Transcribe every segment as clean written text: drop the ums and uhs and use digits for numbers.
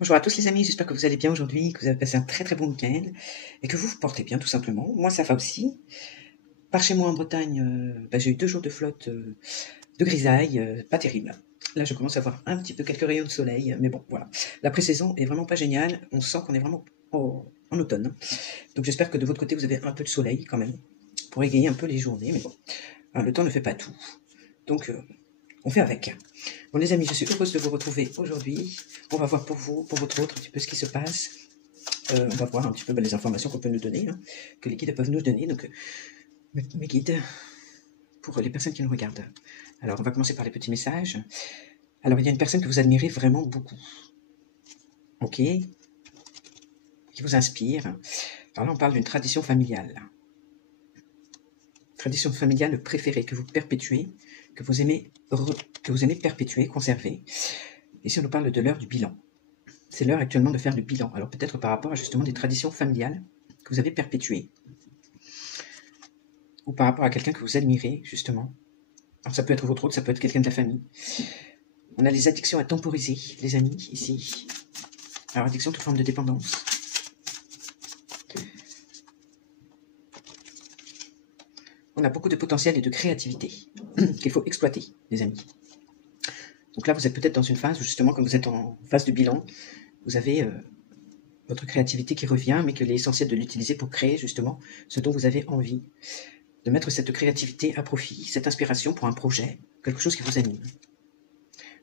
Bonjour à tous les amis, j'espère que vous allez bien aujourd'hui, que vous avez passé un très très bon week-end et que vous vous portez bien tout simplement. Moi ça va aussi. Par chez moi en Bretagne, j'ai eu 2 jours de flotte, de grisaille, pas terrible. Là je commence à voir un petit peu quelques rayons de soleil, mais bon voilà. La pré-saison est vraiment pas géniale, on sent qu'on est vraiment en automne. Donc j'espère que de votre côté vous avez un peu de soleil quand même, pour égayer un peu les journées, mais bon, le temps ne fait pas tout. Donc on fait avec. Bon les amis, je suis heureuse de vous retrouver aujourd'hui. On va voir pour vous, pour votre autre, un petit peu ce qui se passe. On va voir un petit peu les informations qu'on peut nous donner, hein, que les guides peuvent nous donner. Donc mes guides, pour les personnes qui nous regardent. Alors on va commencer par les petits messages. Alors il y a une personne que vous admirez vraiment beaucoup. Ok, qui vous inspire. Alors là on parle d'une tradition familiale. Tradition familiale préférée que vous perpétuez, que vous aimez perpétuer, conserver. Ici on nous parle de l'heure du bilan. C'est l'heure actuellement de faire le bilan. Alors peut-être par rapport à justement des traditions familiales que vous avez perpétuées. Ou par rapport à quelqu'un que vous admirez, justement. Alors ça peut être votre autre, ça peut être quelqu'un de la famille. On a les addictions à temporiser, les amis, ici. Alors addiction toute forme de dépendance. On a beaucoup de potentiel et de créativité qu'il faut exploiter, les amis. Donc là, vous êtes peut-être dans une phase où justement, comme vous êtes en phase de bilan, vous avez votre créativité qui revient, mais qu'il est essentiel de l'utiliser pour créer justement ce dont vous avez envie. De mettre cette créativité à profit, cette inspiration pour un projet, quelque chose qui vous anime.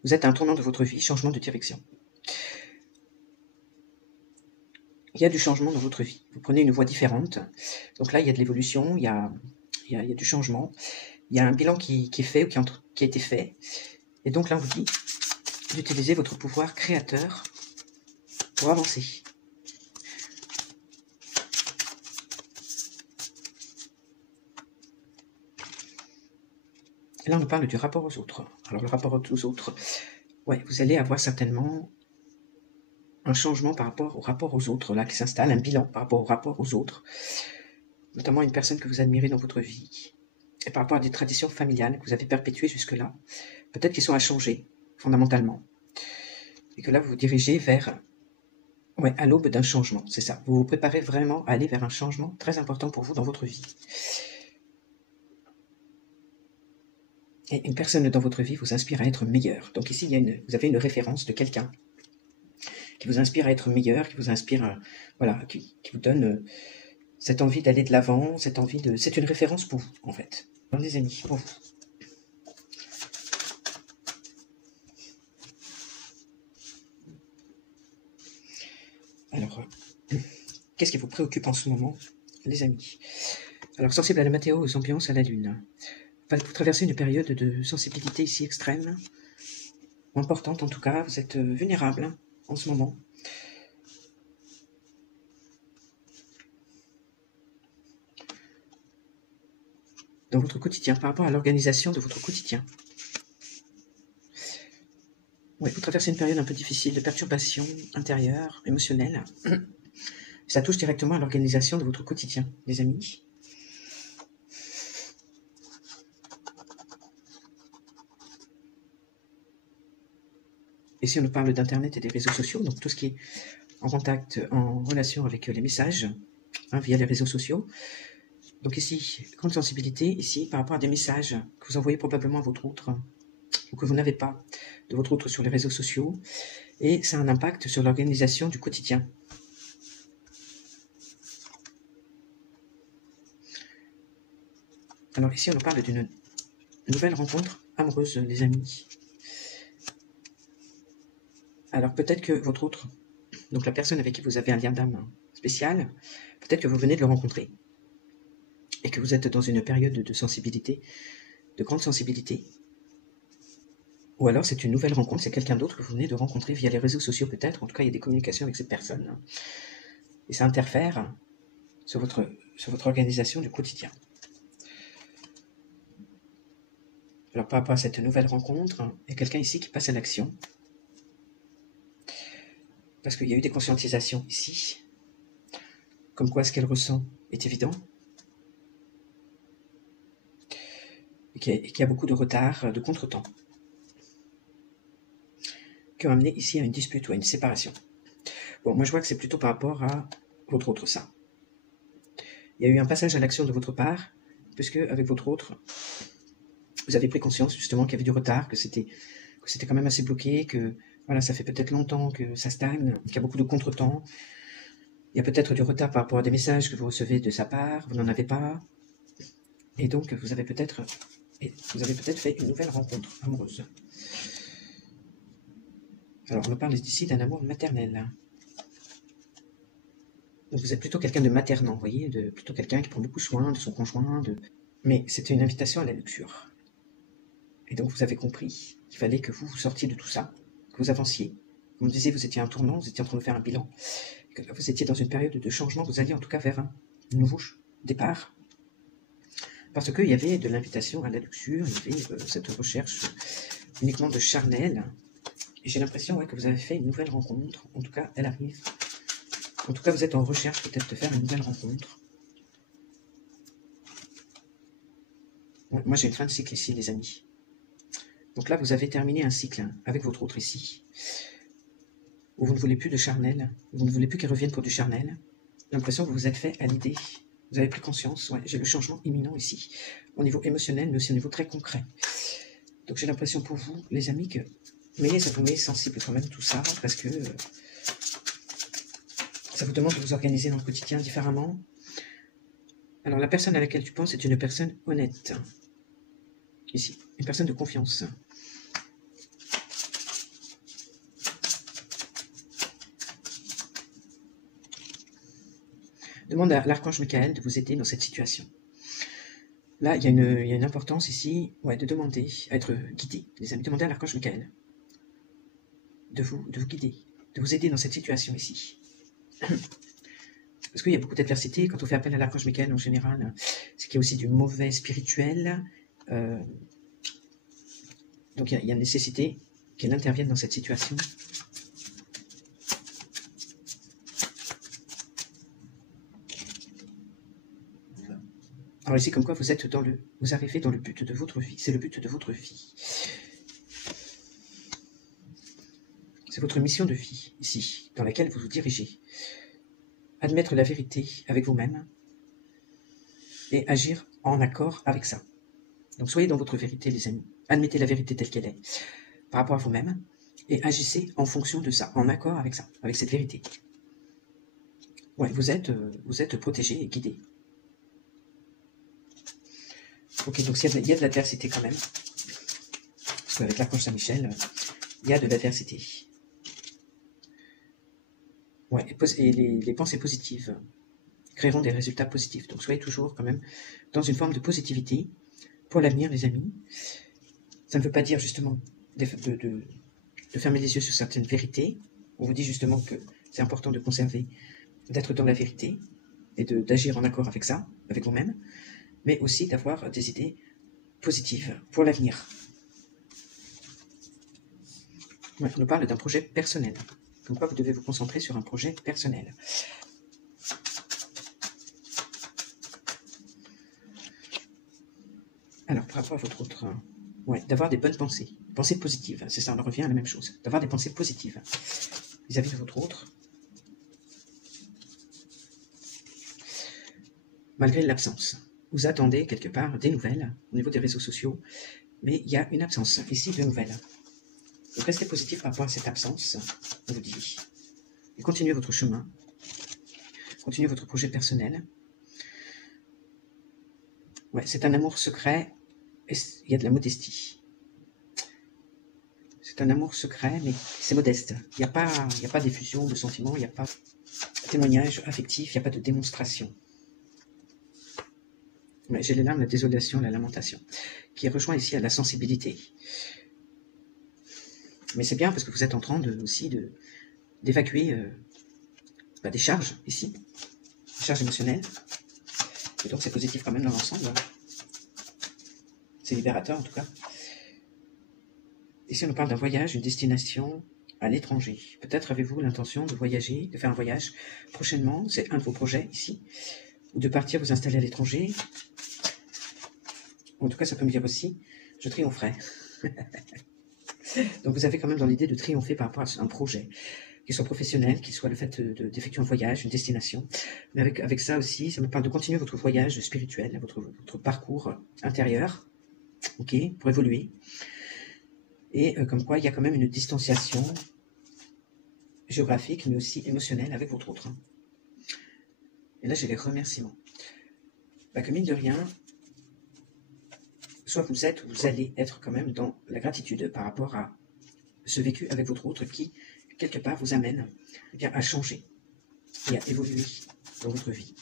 Vous êtes à un tournant de votre vie, changement de direction. Il y a du changement dans votre vie. Vous prenez une voie différente. Donc là, il y a de l'évolution, il y a du changement. Il y a un bilan qui est fait ou qui a été fait. Et donc là, on vous dit d'utiliser votre pouvoir créateur pour avancer. Et là, on nous parle du rapport aux autres. Alors, le rapport aux autres, ouais, vous allez avoir certainement un changement par rapport au rapport aux autres, là, qui s'installe, un bilan par rapport au rapport aux autres, notamment une personne que vous admirez dans votre vie, et par rapport à des traditions familiales que vous avez perpétuées jusque-là, peut-être qu'ils sont à changer, fondamentalement, et que là, vous vous dirigez vers, ouais, à l'aube d'un changement, c'est ça. Vous vous préparez vraiment à aller vers un changement très important pour vous dans votre vie. Et une personne dans votre vie vous inspire à être meilleur. Donc ici, vous avez une référence de quelqu'un qui vous inspire à être meilleur, qui vous inspire, voilà, qui vous donne cette envie d'aller de l'avant, cette envie de... C'est une référence pour vous, en fait. Dans les amis, pour vous. Alors, qu'est-ce qui vous préoccupe en ce moment, les amis? Alors, sensible à la météo, aux ambiances, à la lune. Vous traversez une période de sensibilité ici extrême, ou importante en tout cas. Vous êtes vulnérable en ce moment. Dans votre quotidien, par rapport à l'organisation de votre quotidien. Ouais, vous traversez une période un peu difficile de perturbation intérieure, émotionnelle. Ça touche directement à l'organisation de votre quotidien, les amis. Et si on nous parle d'Internet et des réseaux sociaux, donc tout ce qui est en contact, en relation avec les messages, via les réseaux sociaux. Donc ici, grande sensibilité, ici, par rapport à des messages que vous envoyez probablement à votre autre, ou que vous n'avez pas de votre autre sur les réseaux sociaux, et ça a un impact sur l'organisation du quotidien. Alors ici, on nous parle d'une nouvelle rencontre amoureuse, les amis. Alors peut-être que votre autre, donc la personne avec qui vous avez un lien d'âme spécial, peut-être que vous venez de le rencontrer, et que vous êtes dans une période de sensibilité, de grande sensibilité. Ou alors c'est une nouvelle rencontre, c'est quelqu'un d'autre que vous venez de rencontrer via les réseaux sociaux peut-être, en tout cas il y a des communications avec cette personne. Et ça interfère sur votre organisation du quotidien. Alors par rapport à cette nouvelle rencontre, il y a quelqu'un ici qui passe à l'action. Parce qu'il y a eu des conscientisations ici. Comme quoi ce qu'elle ressent est évident. Et qu'il y a beaucoup de retard, de contretemps. Qui ont amené ici à une dispute ou à une séparation. Bon, moi je vois que c'est plutôt par rapport à votre autre, ça. Il y a eu un passage à l'action de votre part, puisque avec votre autre, vous avez pris conscience justement qu'il y avait du retard, que c'était quand même assez bloqué, que voilà, ça fait peut-être longtemps que ça stagne, qu'il y a beaucoup de contretemps. Il y a peut-être du retard par rapport à des messages que vous recevez de sa part, vous n'en avez pas. Et donc, vous avez peut-être fait une nouvelle rencontre amoureuse. Alors, on nous parle ici d'un amour maternel. Donc, vous êtes plutôt quelqu'un de maternant, vous voyez, plutôt quelqu'un qui prend beaucoup soin de son conjoint. Mais c'était une invitation à la luxure. Et donc, vous avez compris qu'il fallait que vous sortiez de tout ça, que vous avanciez. Comme je disais, vous étiez à un tournant, vous étiez en train de faire un bilan. Que là, vous étiez dans une période de changement, vous alliez en tout cas vers un nouveau départ. Parce qu'il y avait de l'invitation à la luxure, il y avait cette recherche uniquement de charnel. Et j'ai l'impression que vous avez fait une nouvelle rencontre. En tout cas, elle arrive. En tout cas, vous êtes en recherche peut-être de faire une nouvelle rencontre. Moi, j'ai une fin de cycle ici, les amis. Donc là, vous avez terminé un cycle avec votre autre ici, où vous ne voulez plus de charnel, vous ne voulez plus qu'elle revienne pour du charnel. J'ai l'impression que vous vous êtes fait à l'idée. Vous avez pris conscience, j'ai le changement imminent ici, au niveau émotionnel, mais aussi au niveau très concret. Donc j'ai l'impression pour vous, les amis, que ça vous met sensible quand même tout ça, parce que ça vous demande de vous organiser dans le quotidien différemment. Alors la personne à laquelle tu penses est une personne honnête, ici, une personne de confiance. Demande à l'archange Michael de vous aider dans cette situation. Là, il y a une importance ici, de demander à être guidé, les amis. Demandez à l'archange Michael de vous guider, de vous aider dans cette situation ici. Parce qu'il y a beaucoup d'adversité. Quand on fait appel à l'archange Michael, en général, c'est qu'il y a aussi du mauvais spirituel. Donc il y a nécessité qu'elle intervienne dans cette situation. Alors ici, comme quoi vous arrivez dans le but de votre vie. C'est le but de votre vie. C'est votre mission de vie, ici, dans laquelle vous vous dirigez. Admettre la vérité avec vous-même et agir en accord avec ça. Donc soyez dans votre vérité, les amis. Admettez la vérité telle qu'elle est, par rapport à vous-même, et agissez en fonction de ça, en accord avec ça, avec cette vérité. Vous êtes protégé et guidé. Ok, donc il y a de l'adversité quand même. Parce qu'avec l'archange Saint-Michel, il y a de l'adversité. Et les pensées positives créeront des résultats positifs. Donc soyez toujours quand même dans une forme de positivité pour l'avenir, les amis. Ça ne veut pas dire justement de fermer les yeux sur certaines vérités. On vous dit justement que c'est important de conserver, d'être dans la vérité et d'agir en accord avec ça, avec vous-même, mais aussi d'avoir des idées positives pour l'avenir. On nous parle d'un projet personnel. Comme quoi vous devez vous concentrer sur un projet personnel. Alors, par rapport à votre autre... d'avoir des bonnes pensées. Pensées positives, c'est ça, on revient à la même chose. D'avoir des pensées positives vis-à-vis de votre autre. Malgré l'absence. Vous attendez quelque part des nouvelles au niveau des réseaux sociaux, mais il y a une absence ici de nouvelles. Donc restez positif par rapport à cette absence, on vous dit. Et continuez votre chemin. Continuez votre projet personnel. C'est un amour secret, et il y a de la modestie. C'est un amour secret, mais c'est modeste. Il n'y a pas d'effusion de sentiments, il n'y a pas de témoignage affectif, il n'y a pas de démonstration. J'ai les larmes, la désolation, la lamentation, qui rejoint ici à la sensibilité. Mais c'est bien parce que vous êtes en train d'évacuer des charges ici, des charges émotionnelles. Et donc c'est positif quand même dans l'ensemble. C'est libérateur en tout cas. Ici on nous parle d'un voyage, une destination à l'étranger. Peut-être avez-vous l'intention de voyager, de faire un voyage prochainement. C'est un de vos projets ici. Ou de partir vous installer à l'étranger. En tout cas ça peut me dire aussi, je triompherai. Donc vous avez quand même dans l'idée de triompher par rapport à un projet. qu'il soit professionnel, qu'il soit le fait d'effectuer un voyage, une destination. Mais avec ça aussi, ça me parle de continuer votre voyage spirituel, votre parcours intérieur, ok, pour évoluer. Et comme quoi, il y a quand même une distanciation géographique, mais aussi émotionnelle avec votre autre. Et là, j'ai les remerciements. Que mine de rien, soit vous êtes ou vous allez être quand même dans la gratitude par rapport à ce vécu avec votre autre qui, quelque part, vous amène bien, à changer et à évoluer dans votre vie.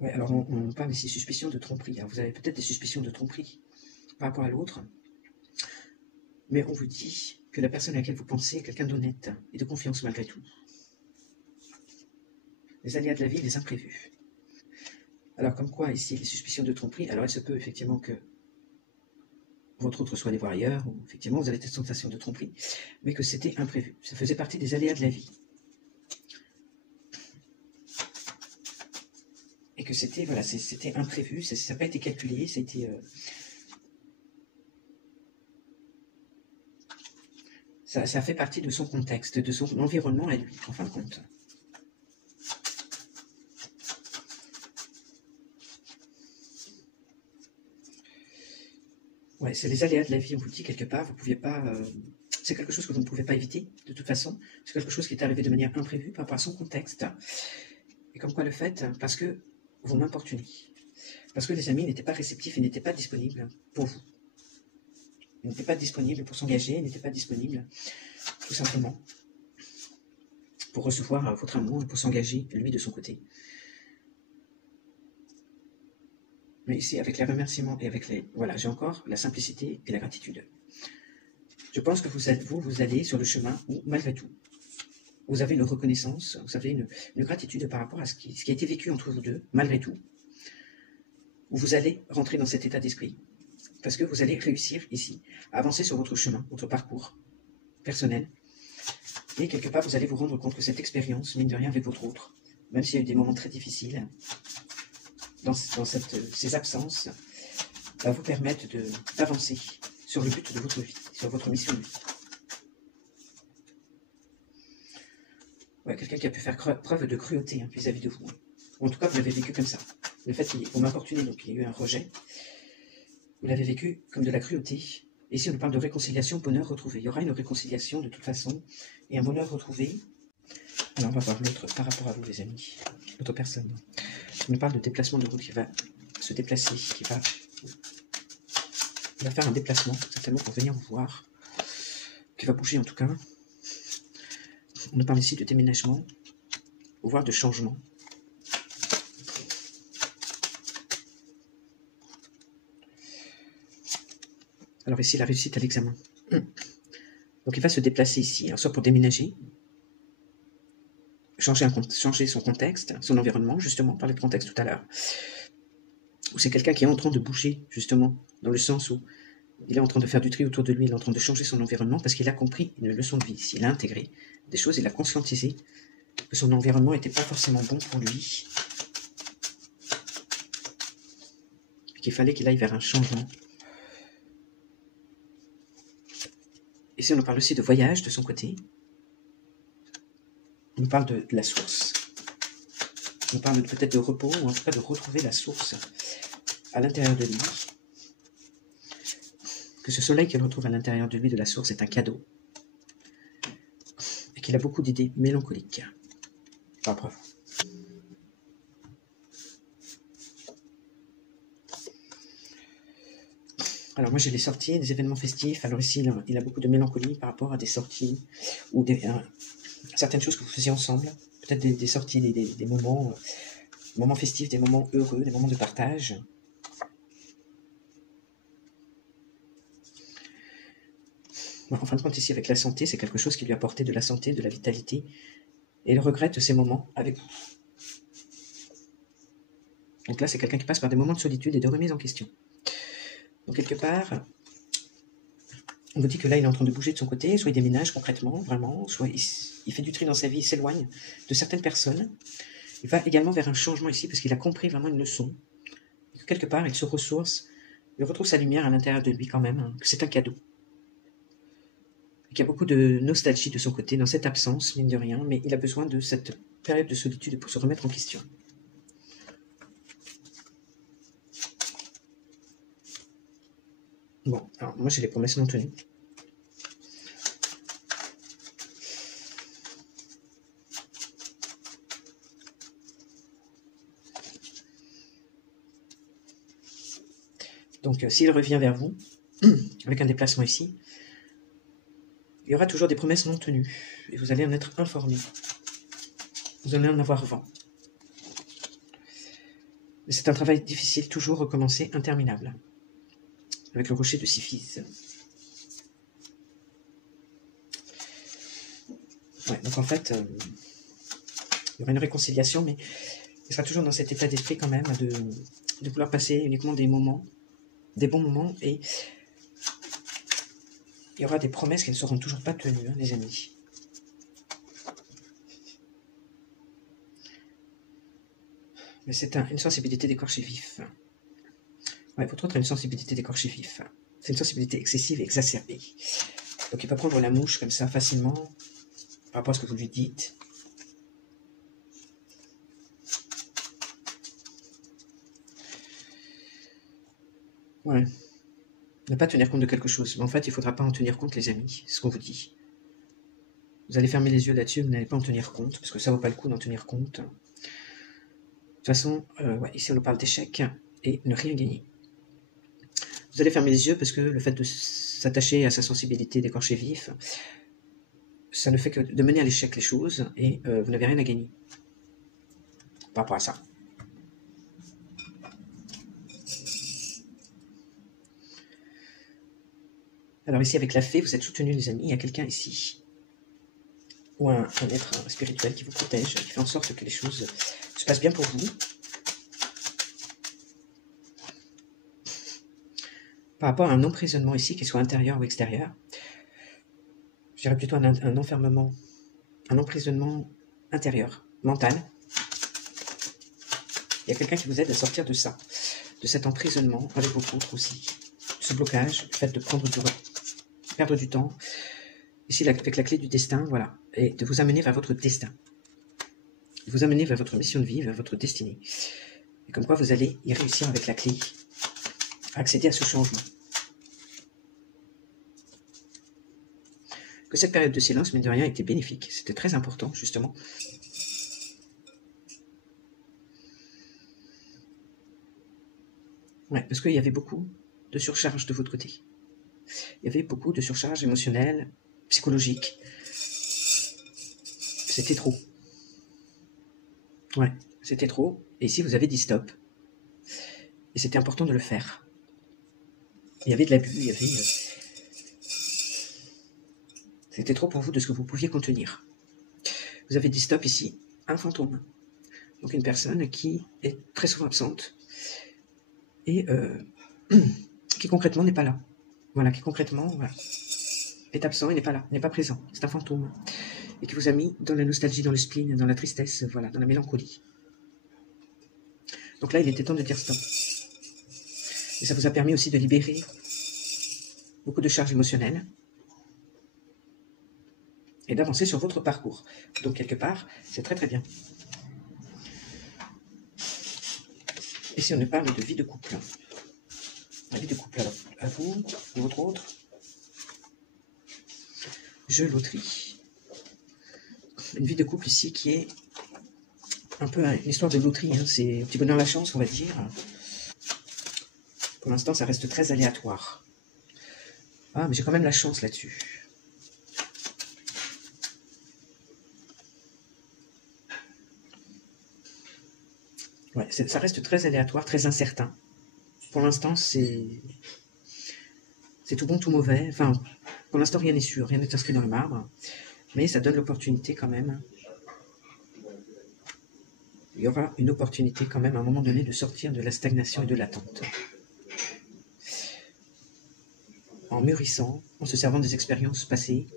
Ouais, alors on parle ici suspicion de tromperie. Alors vous avez peut-être des suspicions de tromperie par rapport à l'autre, mais on vous dit que la personne à laquelle vous pensez est quelqu'un d'honnête et de confiance malgré tout. Les aléas de la vie, les imprévus. Alors comme quoi ici, les suspicions de tromperie, alors il se peut effectivement que votre autre soit allé voir ailleurs, ou effectivement vous avez cette sensation de tromperie, mais que c'était imprévu. Ça faisait partie des aléas de la vie. Et que c'était, voilà, c'était imprévu, ça n'a pas été calculé, ça a été... Ça fait partie de son contexte, de son environnement à lui, en fin de compte. Ouais, c'est les aléas de la vie, on vous dit quelque part, vous ne pouviez pas... c'est quelque chose que vous ne pouvez pas éviter, de toute façon. C'est quelque chose qui est arrivé de manière imprévue par rapport à son contexte. Et comme quoi le fait, parce que vous m'importunez. Parce que les amis n'étaient pas réceptifs et n'étaient pas disponibles pour vous. Ils n'étaient pas disponibles pour s'engager, ils n'étaient pas disponibles, tout simplement, pour recevoir votre amour et pour s'engager, lui, de son côté. Mais ici, avec les remerciements et avec les... Voilà, j'ai encore la simplicité et la gratitude. Je pense que vous allez sur le chemin où, malgré tout, vous avez une reconnaissance, vous avez une gratitude par rapport à ce qui a été vécu entre vous deux, malgré tout, où vous allez rentrer dans cet état d'esprit, parce que vous allez réussir ici à avancer sur votre chemin, votre parcours personnel, et quelque part, vous allez vous rendre compte que cette expérience, mine de rien, avec votre autre, même s'il y a eu des moments très difficiles, dans ces absences, va vous permettre d'avancer sur le but de votre vie, sur votre mission de vie. Ouais, quelqu'un qui a pu faire preuve de cruauté vis-à-vis de vous. En tout cas, vous l'avez vécu comme ça. Le fait qu'on m'importunait, donc il y a eu un rejet, vous l'avez vécu comme de la cruauté. Et ici, on nous parle de réconciliation, bonheur retrouvé. Il y aura une réconciliation de toute façon, et un bonheur retrouvé. Alors, on va voir l'autre par rapport à vous, les amis, l'autre personne. On nous parle de déplacement de route qui va se déplacer, qui va faire un déplacement, certainement pour venir vous voir, qui va bouger en tout cas. On nous parle ici de déménagement, voire de changement. Alors ici, la réussite à l'examen. Donc il va se déplacer ici, alors soit pour déménager, changer son contexte, son environnement, justement, on parlait de contexte tout à l'heure, ou c'est quelqu'un qui est en train de bouger, justement, dans le sens où il est en train de faire du tri autour de lui, il est en train de changer son environnement parce qu'il a compris une leçon de vie. S'il a intégré des choses, il a conscientisé que son environnement n'était pas forcément bon pour lui, et qu'il fallait qu'il aille vers un changement. Ici, on nous parle aussi de voyage de son côté. On nous parle de la source. On nous parle peut-être de repos, ou en tout cas de retrouver la source à l'intérieur de lui. Que ce soleil qu'il retrouve à l'intérieur de lui, de la source, est un cadeau. Et qu'il a beaucoup d'idées mélancoliques. Par rapport à vous. Alors moi j'ai les sorties, des événements festifs. Alors ici il a beaucoup de mélancolie par rapport à des sorties ou certaines choses que vous faisiez ensemble. Peut-être des sorties, des moments festifs, des moments heureux, des moments de partage. En fin de compte ici avec la santé, c'est quelque chose qui lui a apporté de la santé, de la vitalité. Et il regrette ces moments avec vous. Donc là c'est quelqu'un qui passe par des moments de solitude et de remise en question. Donc quelque part, on vous dit que là, il est en train de bouger de son côté, soit il déménage concrètement, vraiment, soit il fait du tri dans sa vie, il s'éloigne de certaines personnes. Il va également vers un changement ici, parce qu'il a compris vraiment une leçon. Et que quelque part, il se ressource, il retrouve sa lumière à l'intérieur de lui quand même, que c'est un cadeau. Il y a beaucoup de nostalgie de son côté dans cette absence, mine de rien, mais il a besoin de cette période de solitude pour se remettre en question. Bon, alors moi j'ai les promesses non tenues. Donc s'il revient vers vous, avec un déplacement ici, il y aura toujours des promesses non tenues, et vous allez en être informé. Vous allez en avoir vent. Mais c'est un travail difficile, toujours recommencer, interminable. Avec le rocher de Siphis. Ouais, donc en fait, il y aura une réconciliation, mais il sera toujours dans cet état d'esprit quand même de vouloir passer uniquement des moments, des bons moments, et il y aura des promesses qui ne seront toujours pas tenues, hein, les amis. Mais c'est une sensibilité d'écorché vif. Ouais, votre autre a une sensibilité d'écorché vif. C'est une sensibilité excessive et exacerbée. Donc il va prendre la mouche comme ça facilement, par rapport à ce que vous lui dites. Ouais. Ne pas tenir compte de quelque chose. Mais en fait, il ne faudra pas en tenir compte, les amis, c'est ce qu'on vous dit. Vous allez fermer les yeux là-dessus, vous n'allez pas en tenir compte, parce que ça ne vaut pas le coup d'en tenir compte. De toute façon, ouais, ici on nous parle d'échec et ne rien gagner. Vous allez fermer les yeux parce que le fait de s'attacher à sa sensibilité d'écorché vif, ça ne fait que de mener à l'échec les choses et vous n'avez rien à gagner par rapport à ça. Alors ici, avec la fée, vous êtes soutenus, les amis. Il y a quelqu'un ici, ou un être spirituel qui vous protège, qui fait en sorte que les choses se passent bien pour vous. Par rapport à un emprisonnement ici, qu'il soit intérieur ou extérieur, je dirais plutôt un enfermement, un emprisonnement intérieur, mental. Il y a quelqu'un qui vous aide à sortir de ça, de cet emprisonnement avec vos autres aussi. Ce blocage, le fait de perdre du temps, ici avec la clé du destin, voilà, et de vous amener vers votre destin. De vous amener vers votre mission de vie, vers votre destinée. Et comme quoi vous allez y réussir avec la clé, à accéder à ce changement. Que cette période de silence, mine de rien, était bénéfique. C'était très important, justement. Ouais, parce qu'il y avait beaucoup de surcharge de votre côté. Il y avait beaucoup de surcharge émotionnelle, psychologique. C'était trop. Ouais, c'était trop. Et ici, vous avez dit stop. Et c'était important de le faire. Il y avait de l'abus, il y avait... C'était trop pour vous de ce que vous pouviez contenir. Vous avez dit stop ici, un fantôme. Donc une personne qui est très souvent absente et qui concrètement n'est pas là. Voilà, qui concrètement voilà, est absent et n'est pas là, n'est pas présent. C'est un fantôme. Et qui vous a mis dans la nostalgie, dans le spleen, dans la tristesse, voilà, dans la mélancolie. Donc là, il était temps de dire stop. Et ça vous a permis aussi de libérer beaucoup de charges émotionnelles et d'avancer sur votre parcours. Donc quelque part, c'est très très bien. Et si on nous parle de vie de couple, la vie de couple, alors, à vous, et votre autre, jeu loterie. Une vie de couple ici qui est un peu une histoire de loterie, hein. C'est un petit bonheur la chance, on va dire. Pour l'instant, ça reste très aléatoire. Ah, mais j'ai quand même la chance là-dessus. Ouais, ça reste très aléatoire, très incertain. Pour l'instant, c'est tout bon, tout mauvais. Enfin, pour l'instant, rien n'est sûr, rien n'est inscrit dans le marbre. Mais ça donne l'opportunité quand même. Il y aura une opportunité quand même à un moment donné de sortir de la stagnation et de l'attente. En mûrissant, en se servant des expériences passées,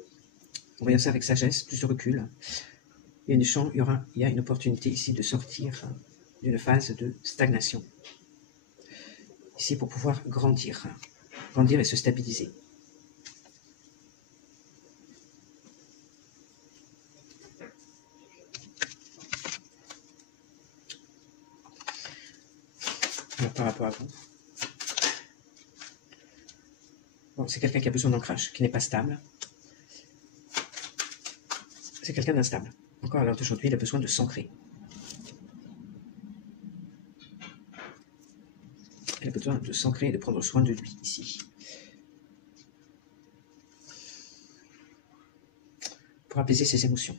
en voyant ça avec sagesse, plus de recul, il y a une opportunité ici de sortir d'une phase de stagnation. Ici pour pouvoir grandir et se stabiliser. par rapport à vous. Bon, c'est quelqu'un qui a besoin d'ancrage, qui n'est pas stable. C'est quelqu'un d'instable. Encore à l'heure d'aujourd'hui, il a besoin de s'ancrer. Il a besoin de s'ancrer et de prendre soin de lui, ici. Pour apaiser ses émotions.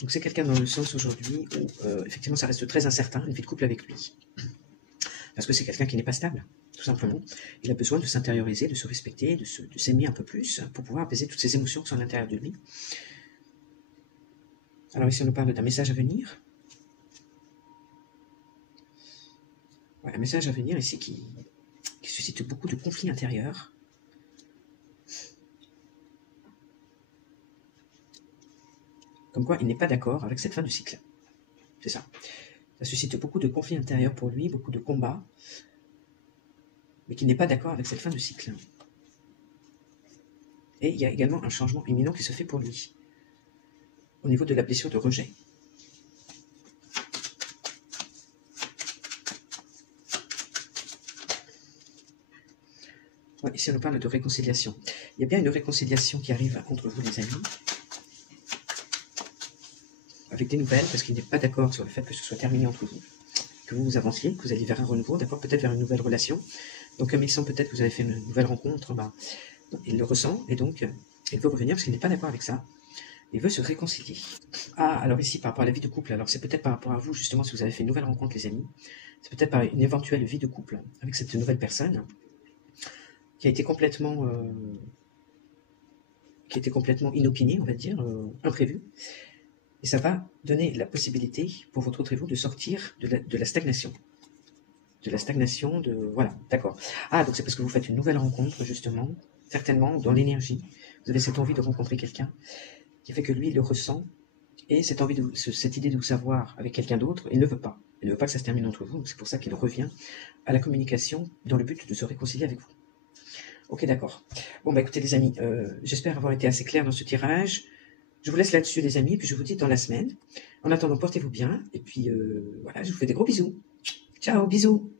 Donc c'est quelqu'un dans le sens aujourd'hui où, effectivement, ça reste très incertain, une vie de couple avec lui. Parce que c'est quelqu'un qui n'est pas stable, tout simplement. Il a besoin de s'intérioriser, de se respecter, de s'aimer un peu plus, pour pouvoir apaiser toutes ses émotions qui sont à l'intérieur de lui. Alors ici, on nous parle d'un message à venir. Ouais, un message à venir ici qui suscite beaucoup de conflits intérieurs. Comme quoi, il n'est pas d'accord avec cette fin de cycle. C'est ça. Ça suscite beaucoup de conflits intérieurs pour lui, beaucoup de combats, mais qui n'est pas d'accord avec cette fin de cycle. Et il y a également un changement imminent qui se fait pour lui, au niveau de la blessure de rejet. Ouais, ici on nous parle de réconciliation. Il y a bien une réconciliation qui arrive entre vous les amis, avec des nouvelles, parce qu'il n'est pas d'accord sur le fait que ce soit terminé entre vous, que vous avanciez, que vous alliez vers un renouveau, d'accord, peut-être vers une nouvelle relation. Donc comme il sent peut-être que vous avez fait une nouvelle rencontre, il le ressent, et donc il veut revenir parce qu'il n'est pas d'accord avec ça. Il veut se réconcilier. Ah, alors ici, par rapport à la vie de couple, alors c'est peut-être par rapport à vous, justement, si vous avez fait une nouvelle rencontre, les amis, c'est peut-être par une éventuelle vie de couple avec cette nouvelle personne qui a été complètement inopinée, on va dire, imprévue. Et ça va donner la possibilité pour votre autre et vous de sortir de la stagnation. Voilà, d'accord. Ah, donc c'est parce que vous faites une nouvelle rencontre, justement, certainement, dans l'énergie. Vous avez cette envie de rencontrer quelqu'un qui fait que lui, il le ressent. Et cette idée de vous savoir avec quelqu'un d'autre, il ne veut pas. Il ne veut pas que ça se termine entre vous. C'est pour ça qu'il revient à la communication dans le but de se réconcilier avec vous. Ok, d'accord. Bon, bah écoutez, les amis, j'espère avoir été assez clair dans ce tirage. Je vous laisse là-dessus, les amis, puis je vous dis dans la semaine. En attendant, portez-vous bien. Et puis, voilà, je vous fais des gros bisous. Ciao, bisous.